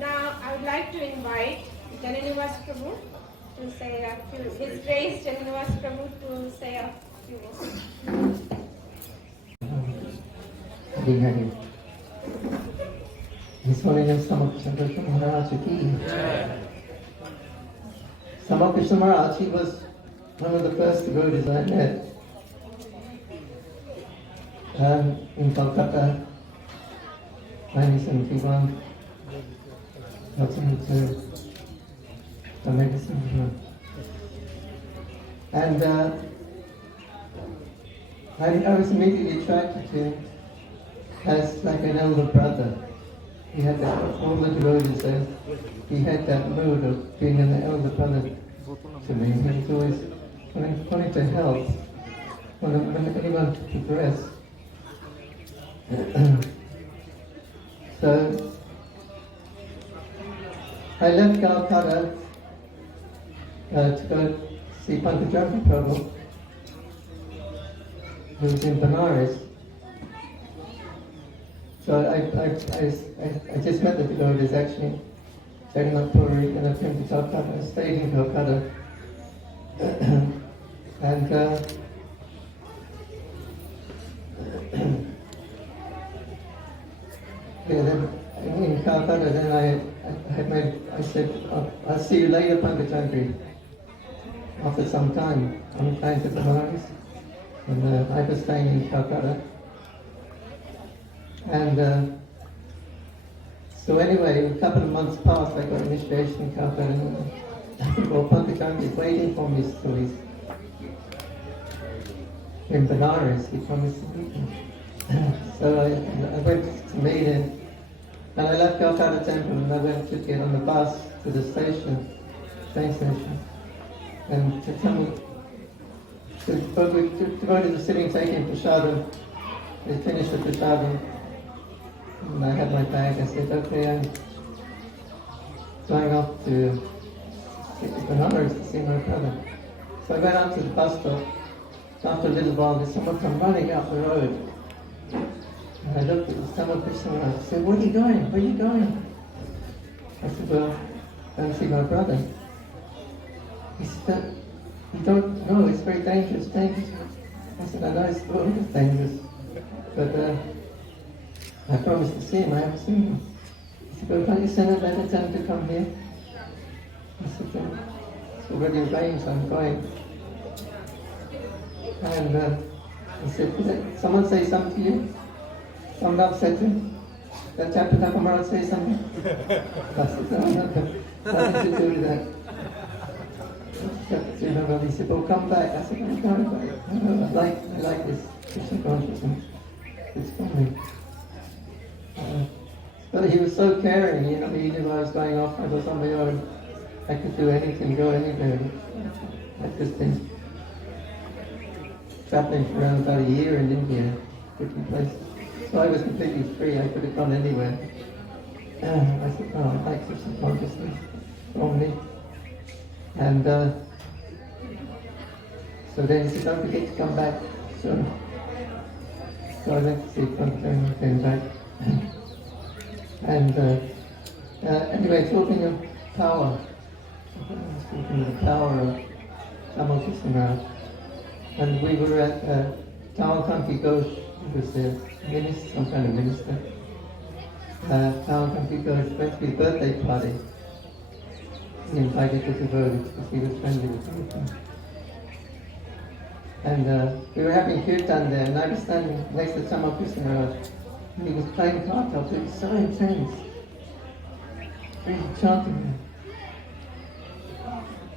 Now I would like to invite Jananivas Prabhu to say a few, His Grace Jananivas Prabhu to say a few words. Hari His Holiness Samadhi Maharaj ki. Samadhi Maharaj, he was one of the first devotees I met in Calcutta, 1971, 1972, and I was immediately attracted to him as like an elder brother. He had that, all the devotees there, he had that mood of being an elder brother to me. He was always wanting to help, wanting anyone to progress. So, I left Calcutta to go see Pankajami Prabhu, who was in Benares. So I just met the devotees actually, Jagannath-puri, and I came to Calcutta. I stayed in Calcutta. And then in Calcutta, then I said, I'll see you later, Pankajami. After some time, I'm flying to Benares, and I was staying in Calcutta. And so anyway, a couple of months passed, I got initiation in Calcutta, and I think, well, Pankajami is waiting for me, so he's in Benares, he promised to meet me. So I went to meet him, and I left Calcutta Temple, and I went to get on the bus to the station, train station, and to tell me, the devotees were sitting taking prasadam. They finished the prasadam, and I had my bag. I said, okay, I'm going off to Benares to see my brother. So I went up to the bus stop. After a little while, there's someone come running up the road. And I looked at someone, Krishna, I said, where are you going? Where are you going? I said, well, I'm going to see my brother. He said, you don't know, it's very dangerous. I said, I know it's dangerous, but I promised to see him, I haven't seen him. He said, well, can't you send a letter, tell him to come here? I said, it's already arranged, I'm going. And he said, did someone say something to you? Someone upset you? That H.H.Tamal Maharaj say something? I said, no, nothing to do with that. He said, well, come back. I said, I'm going back. I like this Krishna consciousness. It's funny. But he was so caring, he knew I was going off, I was on my own. I could do anything, go anywhere. I've just been traveling for around about a year in India, different places. So I was completely free, I could have gone anywhere. I said, oh, I like Krishna consciousness only. And so then he said, don't forget to come back soon. So I went to see Pankajami and came back. And anyway, talking of power, speaking of the power of Tamal Krishna Maharaj, and we were at Tamal Ghosh, who was the minister, some kind of minister. Tamal Ghosh went to his birthday party. He invited the devotees because he was friendly with them. And we were having kirtan there, and I was standing next to Tamal Krishna Maharaj, and he was playing kartals. It was so intense. He was chanting,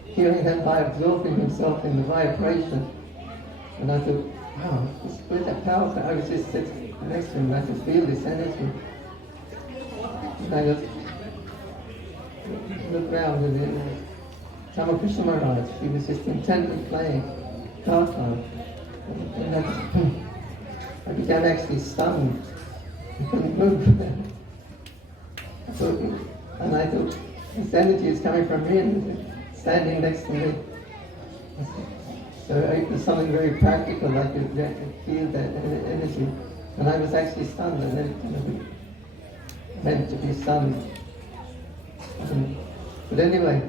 hearing that by absorbing himself in the vibration. And I thought, wow, where's that power? I was just sitting next to him, and I could feel this energy. And I looked around, and Tamal Krishna Maharaj, he was just intently playing kartals. And I began actually stunned. I couldn't move. And I thought, this energy is coming from me and standing next to me. So it was something very practical, I could feel that energy. And I was actually stunned, and then meant to be stunned. But anyway,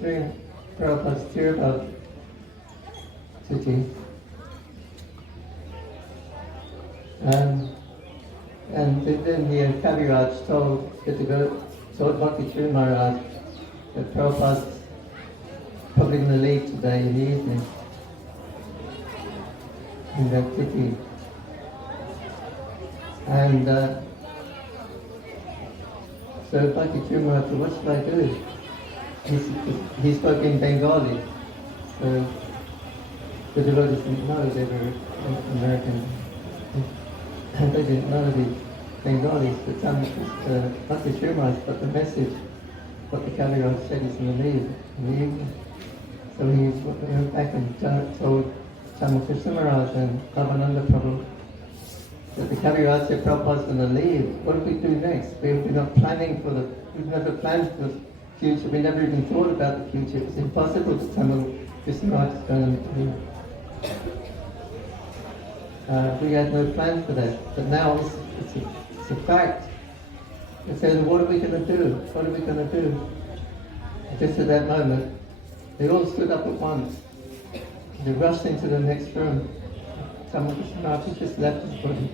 during Prabhupada's tour about Titi, and then the Kaviraj told Bhakti Maharaj that Prabhupada's probably going to leave today in the evening in that Titi. And so Bhakti Maharaj said, what should I do? He spoke in Bengali, so the devotees didn't know they were American. They didn't know the Bengalis, but Bhakti Maharaj got the message, what the Kaviraj said is in the leave in the evening. So he went back and told H.H.Tamal Maharaj and Bhavananda Prabhu that the Kaviraj said Prabhupada's going to leave. What do we do next? We're not planning for we've never planned for the future. We never even thought about the future. It's impossible to tell Krishna Maharaj is going to leave. We had no plan for that, but now it's a fact. They said, what are we going to do? What are we going to do? Just at that moment, they all stood up at once. They rushed into the next room. Krishna Maharaj just left his body.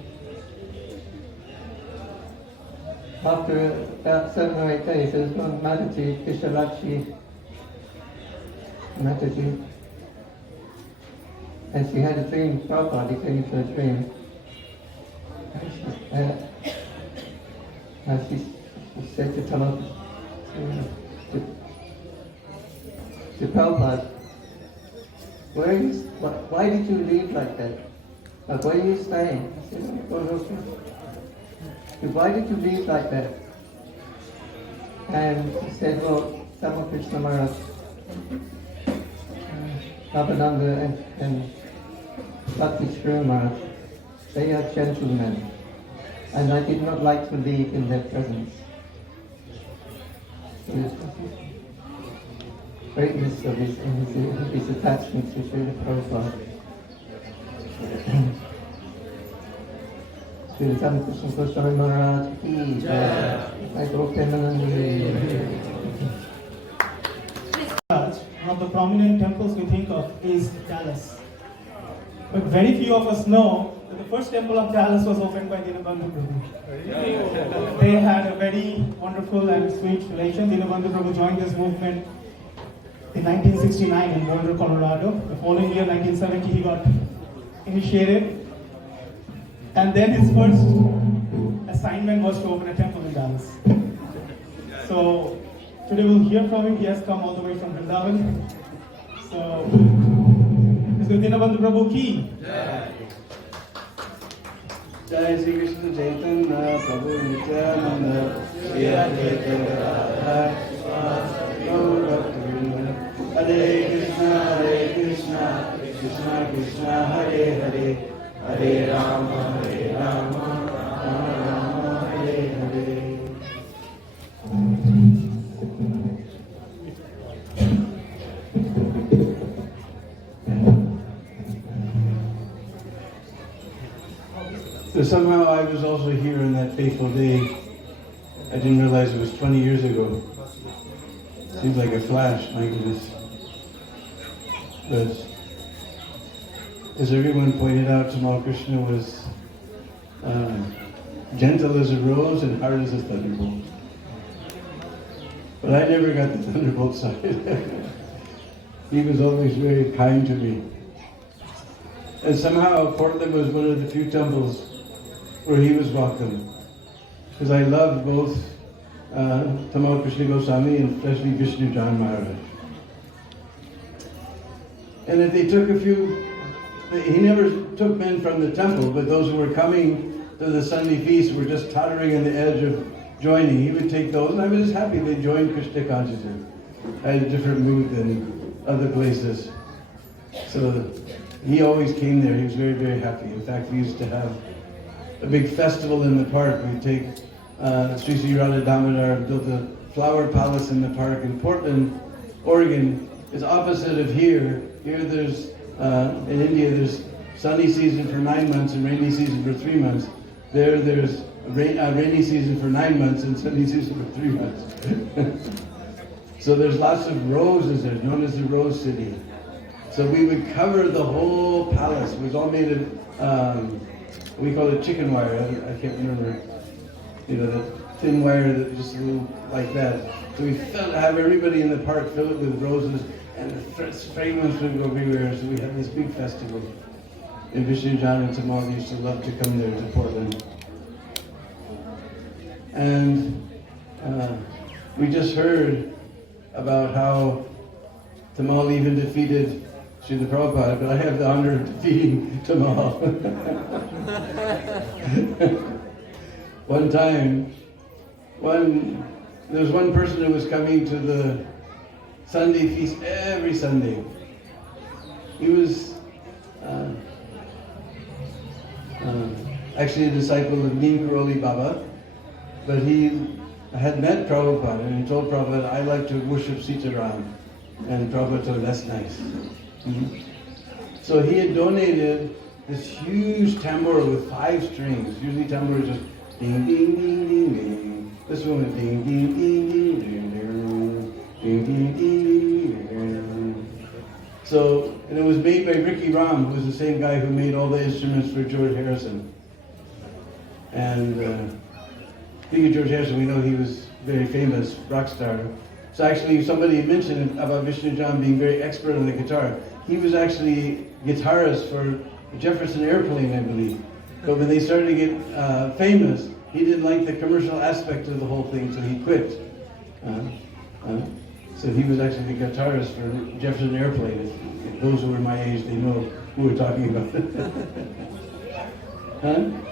After about 7 or 8 days, there was one Mataji, Vishalakshi Mataji, and she had a dream. Prabhupada came into a dream. And she said to Tamal, to Prabhupada, why did you leave like that? Where are you staying? He said, why did you leave like that? And he said, well, Krishna Maharaj, Bhavananda and Bhakti Maharaj, they are gentlemen, and I did not like to leave in their presence. So greatness of his attachment to Srila Prabhupada. Arindam KrishnaGoswamiMaharaj ki jai. One of the prominent temples we think of is Dallas. But very few of us know that the first temple of Dallas was opened by Dinabandhu Prabhu. They had a very wonderful and sweet relation. Dinabandhu Prabhu joined this movement in 1969 in Boulder, Colorado. The following year, 1970, he got initiated. And then his first assignment was to open a temple in Dallas. So today we'll hear from him. He has come all the way from Vrindavan. So, Mr. Dinabandhu Prabhu ki. Jai Sri Krishna Chaitanya Prabhu Nityananda Shri Advaita Radha Gaur Bhaktivinoda Hare Krishna Krishna Krishna Hare Hare Hare Rama Rama Rama Hare Hare. So somehow I was also here on that fateful day. I didn't realize it was 20 years ago. Seems like a flash, my goodness. But as everyone pointed out, Tamal Krishna was gentle as a rose and hard as a thunderbolt. But I never got the thunderbolt side. He was always very kind to me. And somehow Portland was one of the few temples where he was welcome. Because I loved both Tamal Krishna Goswami and especially Vishnu John Maharaj. And if they took he never took men from the temple, but those who were coming to the Sunday feast were just tottering on the edge of joining. He would take those, and I was just happy they joined Krishna consciousness. I had a different mood than other places. So he always came there. He was very, very happy. In fact, we used to have a big festival in the park. We'd take Sri Radha Damodar built a flower palace in the park in Portland, Oregon. It's opposite of here. Here there's, in India, there's sunny season for 9 months and rainy season for 3 months. There's rainy season for 9 months and sunny season for 3 months. So there's lots of roses there, known as the Rose City. So we would cover the whole palace. It was all made of, we call it chicken wire. I can't remember. You know, the thin wire that just flew like that. So we have everybody in the park fill it with roses, and the fragrance would go everywhere. So we had this big festival. And Vishnujan and Tamal used to love to come there to Portland. And we just heard about how Tamal even defeated Srila Prabhupada, but I have the honor of defeating Tamal. One time, there was one person who was coming to the Sunday feast every Sunday. He was actually a disciple of Neem Karoli Baba, but he had met Prabhupada and he told Prabhupada, I like to worship Sitaram. And Prabhupada told him, that's nice. So he had donated this huge tambura with 5 strings. Usually tambura is just ding, ding, ding, ding, ding. This one was ding, ding, ding, ding, ding, ding, ding, ding, ding. So, and it was made by Ricky Ram, who was the same guy who made all the instruments for George Harrison. And speaking of George Harrison, we know he was very famous rock star. So actually, somebody mentioned about Vishnujan being very expert on the guitar. He was actually guitarist for Jefferson Airplane, I believe. But when they started to get famous, he didn't like the commercial aspect of the whole thing, so he quit. So he was actually the guitarist for Jefferson Airplane. If those who are my age, they know who we're talking about.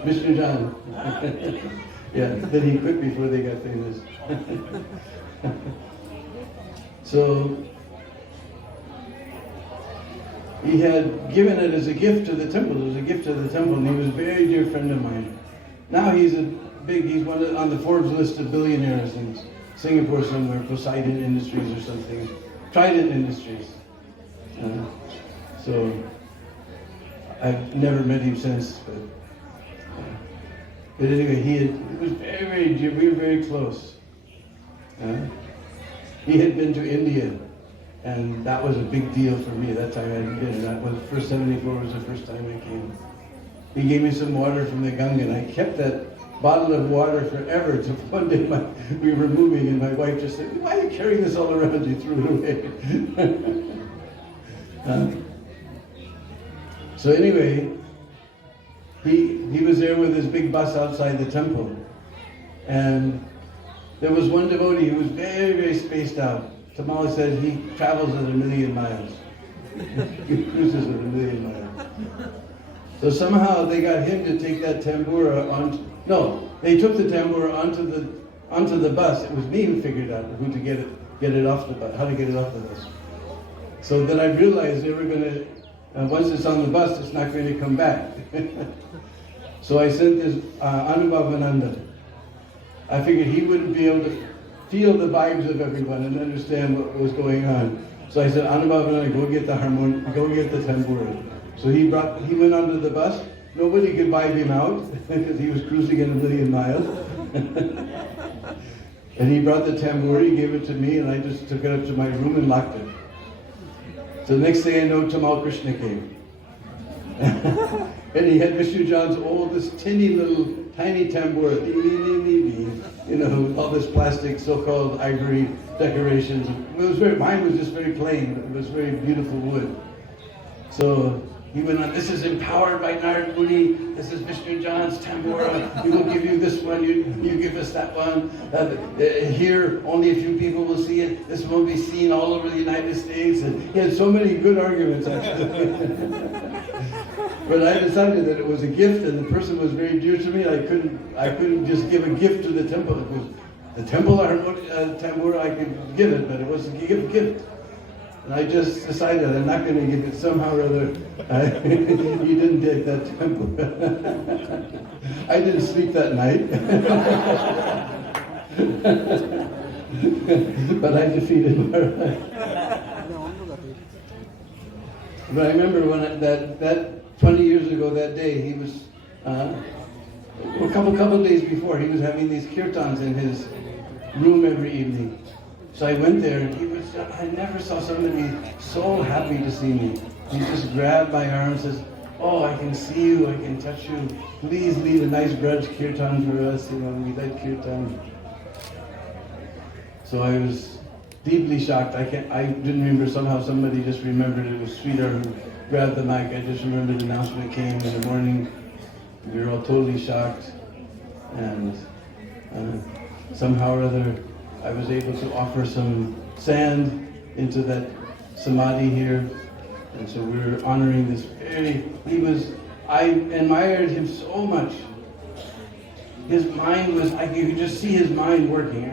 Vishnujan. Yeah, then he quit before they got famous. So he had given it as a gift to the temple. It was a gift to the temple, and he was a very dear friend of mine. Now he's one on the Forbes list of billionaires in Singapore somewhere, Poseidon Industries or something, Trident Industries. So I've never met him since, but anyway, it was very, very dear. We were very close. He had been to India, and that was a big deal for me. That time I hadn't been. That was first 74 was the first time I came. He gave me some water from the Ganga, and I kept that bottle of water forever. To one day we were moving, and my wife just said, "Why are you carrying this all around? You threw it away." So anyway, he was there with his big bus outside the temple, and there was one devotee who was very, very spaced out. Tamal said he travels at 1,000,000 miles. He cruises at 1,000,000 miles. So somehow they got him to take that tambura on. No, they took the tambura onto the bus. It was me who figured out who to get it off the bus, how to get it off the bus. So then I realized they were going to. Once it's on the bus, it's not going to come back. So I sent this Anubhavananda. I figured he wouldn't be able to feel the vibes of everyone and understand what was going on. So I said, Anubhavananda, go get the harmonium, go get the tambura. So he went onto the bus. Nobody could vibe him out because he was cruising at 1,000,000 miles. And he brought the tambura, he gave it to me, and I just took it up to my room and locked it. So the next thing I know, Tamal Krishna came. And he had Vishnujan's oldest tiny tambura, you know, all this plastic, so-called ivory decorations. Mine was just very plain. It was very beautiful wood. So he went on, this is empowered by Narad Muni, this is Vishnujan's tambura, we will give you this one, you give us that one. Here, only a few people will see it. This will be seen all over the United States. And he had so many good arguments, actually. But I decided that it was a gift, and the person was very dear to me. I couldn't just give a gift to the temple. It was the temple tambura, I could give it, but it was a gift. And I just decided I'm not going to give it somehow or other. He didn't take that tambura. I didn't sleep that night. but I defeated Maharaja. But I remember when that 20 years ago that day, he was, a couple days before, he was having these kirtans in his room every evening. So I went there and I never saw somebody so happy to see me. He just grabbed my arm and says, "Oh, I can see you, I can touch you. Please lead a nice Braj kirtan for us, we like kirtan." So I was deeply shocked. I didn't remember, somehow somebody just remembered it was Sridhar who grabbed the mic. I just remember the announcement came in the morning. We were all totally shocked. And somehow or other, I was able to offer some sand into that Samadhi here. And so we were honoring this I admired him so much. His mind was, you could just see his mind working.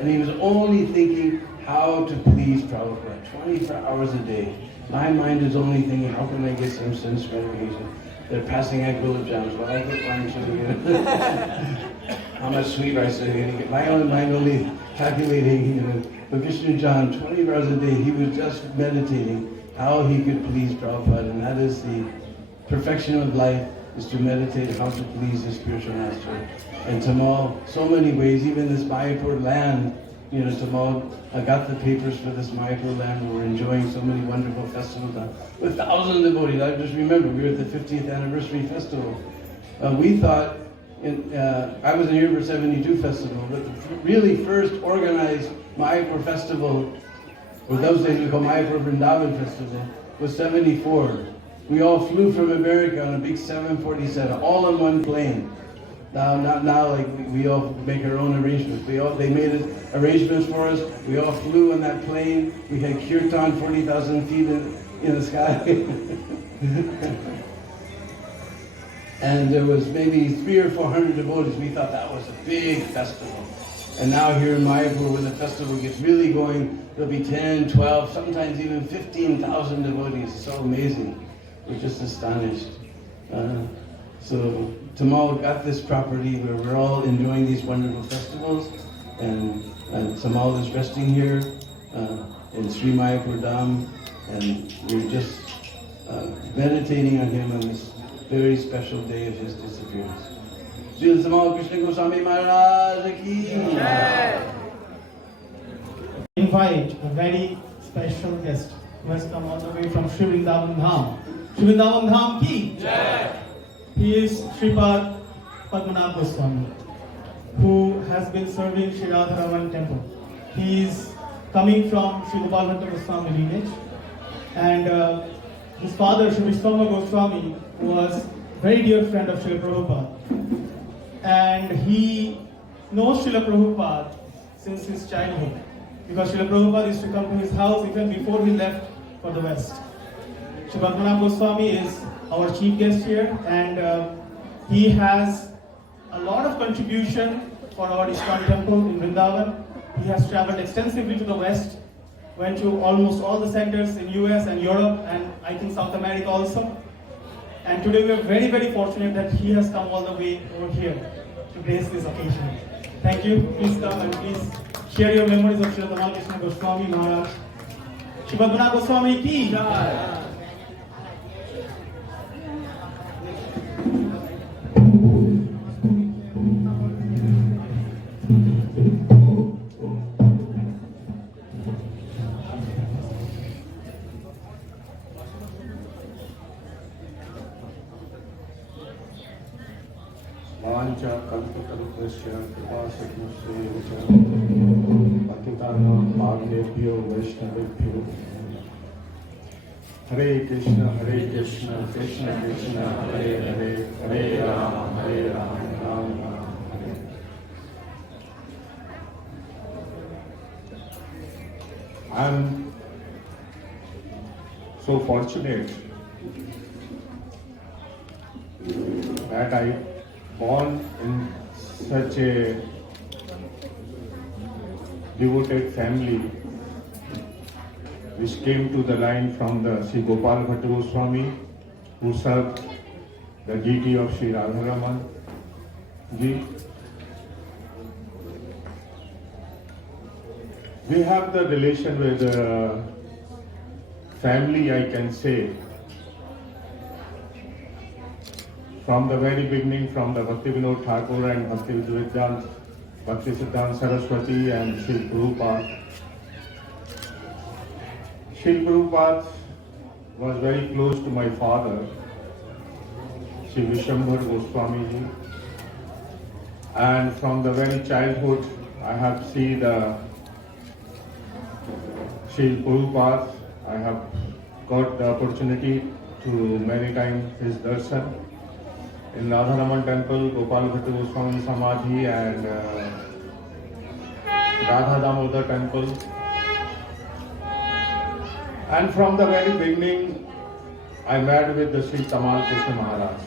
And he was only thinking how to please Prabhupada, 24 hours a day. My mind is only thinking, how can I get some sense gratification? They're passing out gulab jams. Well, I get mine, should I get how much sweet rice are you going to get? My own mind only calculating, But Krishna John, 20 hours a day, he was just meditating how he could please Prabhupada. And that is the perfection of life, is to meditate how to please the spiritual master. And Tamal, so many ways, even this Mayapur land, Tamal, I got the papers for this Mayapur land. We're enjoying so many wonderful festivals with thousands of devotees. I just remember we were at the 50th anniversary festival. We thought, I was here for 72 festival, but the really first organized Mayapur festival, or those days we call Mayapur Vrindavan festival, was 74. We all flew from America on a big 747, all on one plane. Now, like we all make our own arrangements. They made arrangements for us. We all flew on that plane. We had kirtan 40,000 feet in the sky. And there was maybe 300 or 400 devotees. We thought that was a big festival. And now here in Mayapur, when the festival gets really going, there'll be 10, 12, sometimes even 15,000 devotees. It's so amazing. We're just astonished. So Tamal got this property where we're all enjoying these wonderful festivals, and Tamal is resting here in Sri Mayapur Dham, and we're just meditating on him on this very special day of his disappearance. HHTamalKrishnaGoswamiMaharaj ki. Invite a very special guest who has come all the way from Sri Vrindavan Dham. Sri Vrindavan Dham ki. He is Sripad Padmanabh Goswami, who has been serving Sri Radharaman temple. He is coming from Sri Goswami lineage, and his father, Sri Vishwambar Goswami, was a very dear friend of Srila Prabhupada. And he knows Srila Prabhupada since his childhood, because Srila Prabhupada used to come to his house even before he left for the West. Sri Padmanabh Goswami is our chief guest here, and he has a lot of contribution for our ISKCON temple in Vrindavan. He has traveled extensively to the West, went to almost all the centers in US and Europe, and I think South America also. And today we are very, very fortunate that he has come all the way over here to grace this occasion. Thank you. Please come and please share your memories of H.H.TamalKrishnaGoswamiMaharaj. Sri Padmanabh Goswami ki jai. Hare Krishna, Krishna Krishna, Hare Hare, Hare Rama, Rama Rama, Hare. I'm so fortunate that I born in such a devoted family which came to the line from the Sri Gopal Goswami, who served the deity of Sri Radharaman ji. We have the relation with family, I can say. From the very beginning, from the Bhakti Vinod Thakur and Bhakti Vidyan, Bhakti Siddhanta Saraswati and Srila Prabhupada. Srila Prabhupada was very close to my father, Sri Vishwambhar Goswami ji. And from the very childhood, I have seen the Srila Prabhupada. I have got the opportunity to many times his darshan in Radharaman temple, Gopal Bhatta Goswami Samadhi and Radha Damodar temple. And from the very beginning, I met with the H.H.Tamal Maharaj.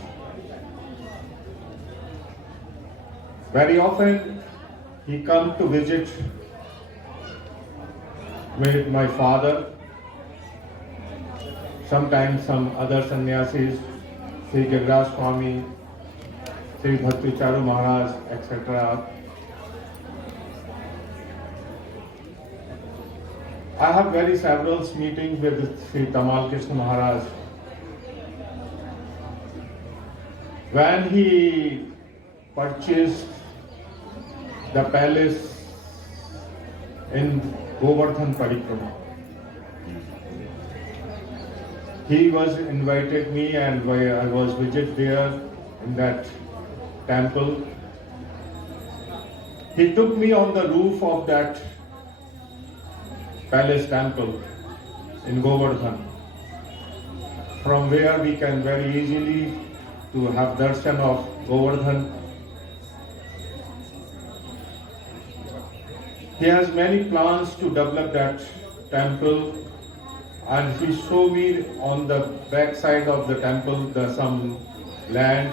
Very often, he come to visit with my father. Sometimes some other sannyasis, Sri Gagraj Swami, Sri Bhakti Charu Maharaj, etc. I have very several meetings with H.H.Tamalkrishna Maharaj. When he purchased the palace in Govardhan Parikrama, he was invited me and I was visit there in that temple. He took me on the roof of that palace temple in Govardhan, from where we can very easily to have darshan of Govardhan. He has many plans to develop that temple, and he showed me on the back side of the temple some land.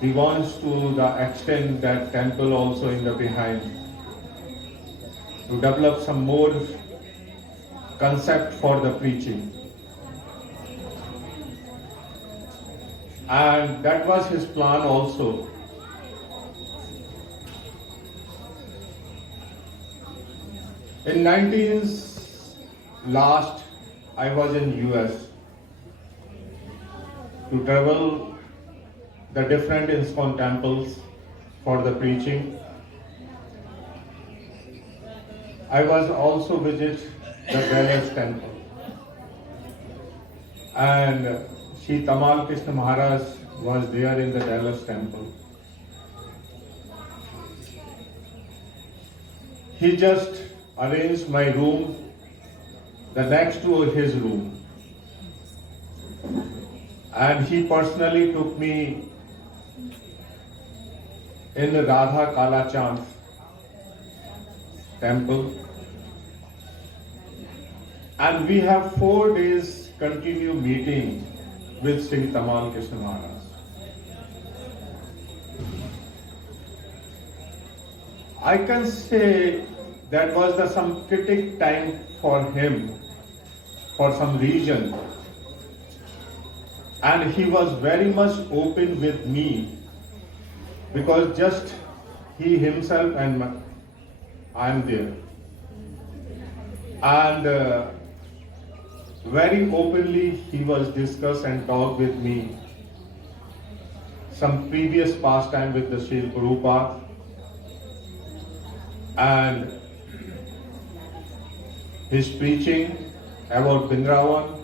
He wants to extend that temple also in the behind, to develop some more concept for the preaching. And that was his plan also. In 19th last, I was in US to travel the different ISKCON temples for the preaching. I was also visit the Dallas temple, and H.H.TamalKrishna Maharaj was there in the Dallas temple. He just arranged my room the next to his room, and he personally took me in the Radha Kalachand temple, and we have 4 days continued meeting with Sri Tamalkrishna Maharaj. I can say that was some critic time for him for some reason, and he was very much open with me, because just he himself and I am there, and very openly he was discussed and talked with me some previous pastime with the Srila Prabhupada and his preaching about Vrindavan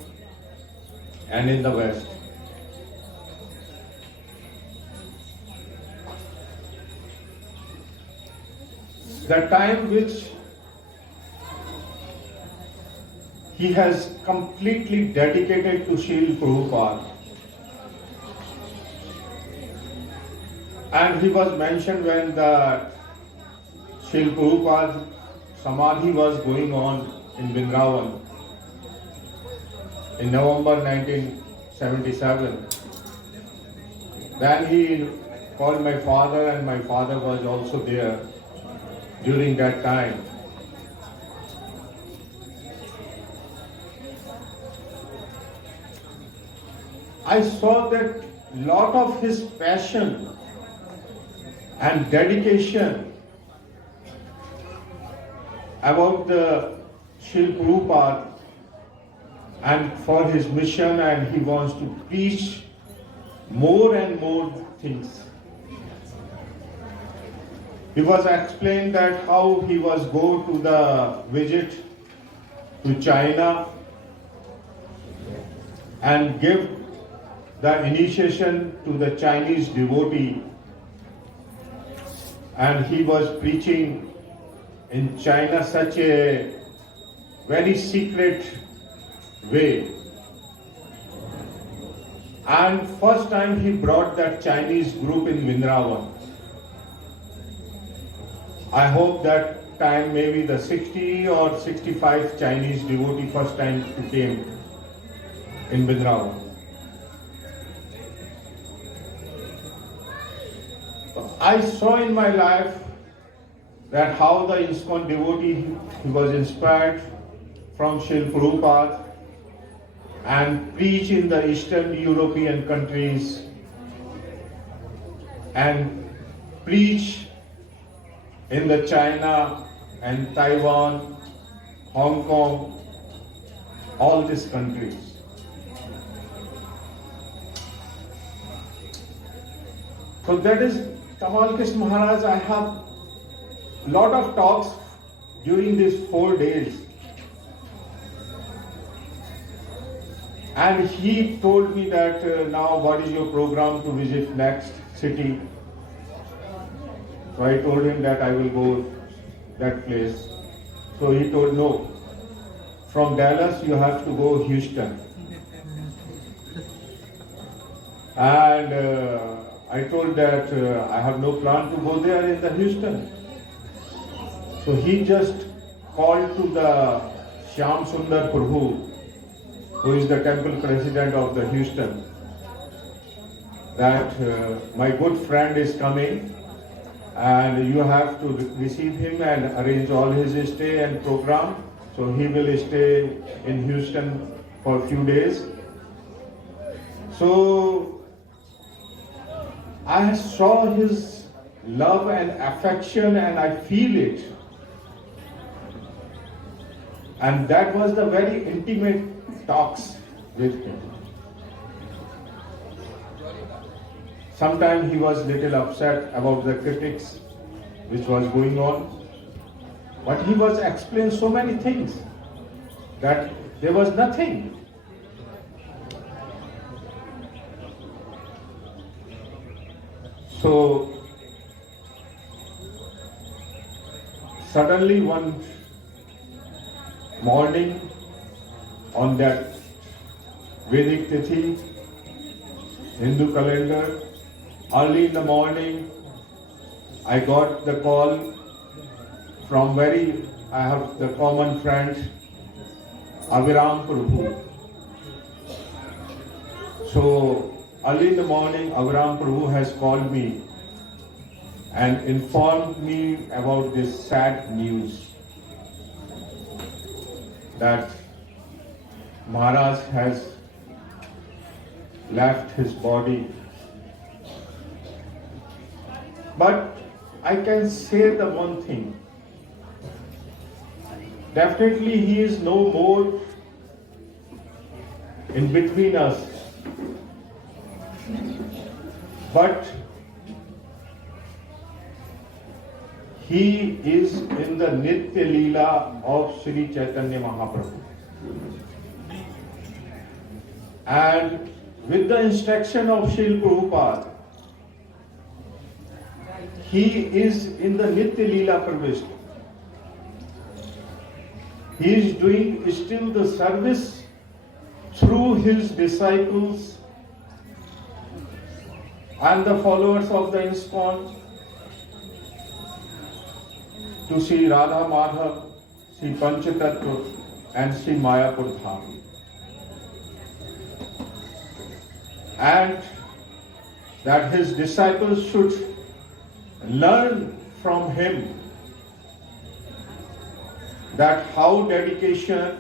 and in the West. The time which he has completely dedicated to Srila Prabhupada, and he was mentioned when the Srila Prabhupada Samadhi was going on in Vrindavan in November 1977. Then he called my father, and my father was also there during that time. I saw that lot of his passion and dedication about the Srila Prabhupada and for his mission, and he wants to preach more and more things. He was explained that how he was go to the visit to China and give the initiation to the Chinese devotee, and he was preaching in China such a very secret way. And first time he brought that Chinese group in Vrindavan. I hope that time maybe the 60 or 65 Chinese devotee first time who came in Vrindavan. I saw in my life that how the ISKCON devotee he was inspired from Srila Prabhupada and preach in the Eastern European countries and preach in the China and Taiwan, Hong Kong, all these countries. So that is Tamal Krishna Maharaj. I have lot of talks during these 4 days. And he told me that now what is your program to visit next city? So I told him that I will go that place. So he told no. From Dallas you have to go Houston. And I told that I have no plan to go there in the Houston. So he just called to the Shyam Sundar Prabhu, who is the temple president of the Houston, that my good friend is coming and you have to receive him and arrange all his stay and program. So he will stay in Houston for a few days. So I saw his love and affection and I feel it. And that was the very intimate talks with him. Sometimes he was little upset about the critics which was going on. But he was explaining so many things that there was nothing. So suddenly one morning on that Vedic Tithi, Hindu calendar, early in the morning, I got the call from I have the common friend, Arindam Roy. So early in the morning, Arindam Roy has called me and informed me about this sad news that Maharaj has left his body. But I can say the one thing. Definitely he is no more in between us. But he is in the Nitya Leela of Sri Chaitanya Mahaprabhu. And with the instruction of Srila Prabhupada, he is in the Nitya Leela Pravishta. He is doing still the service through his disciples and the followers of the ISKCON to Sri Radha Madhav, Sri Panchatattva and Sri MAYAPUR.prt. And that his disciples should learn from him that how dedication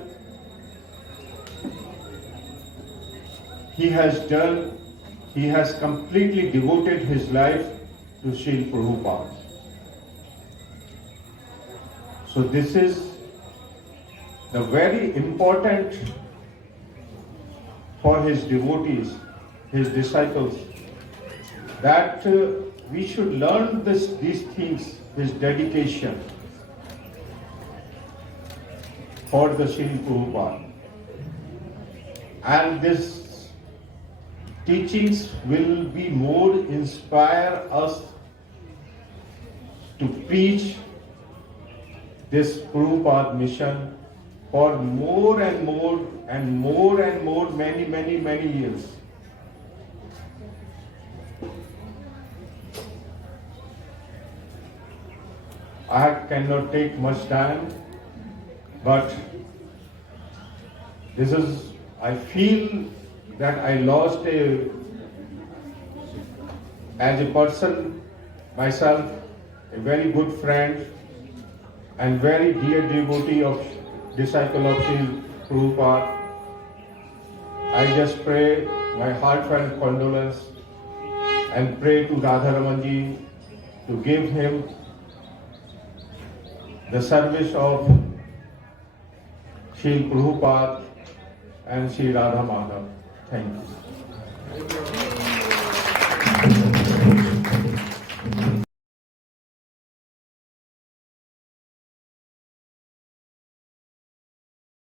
he has done. He has completely devoted his life to Srila Prabhupada. So this is the very important for his devotees, his disciples, that we should learn these things, his dedication for the Srila Prabhupada. And these teachings will be more inspire us to preach this Prabhupada mission for more and more and more and more, many years. I cannot take much time, but I feel that I lost as a person, myself, a very good friend and very dear devotee of disciple of Srila Prabhupada. I just pray my heartfelt condolence and pray to Radharamanji to give him the service of Srila Prabhupada and Sri Radha Madhav. Thank you.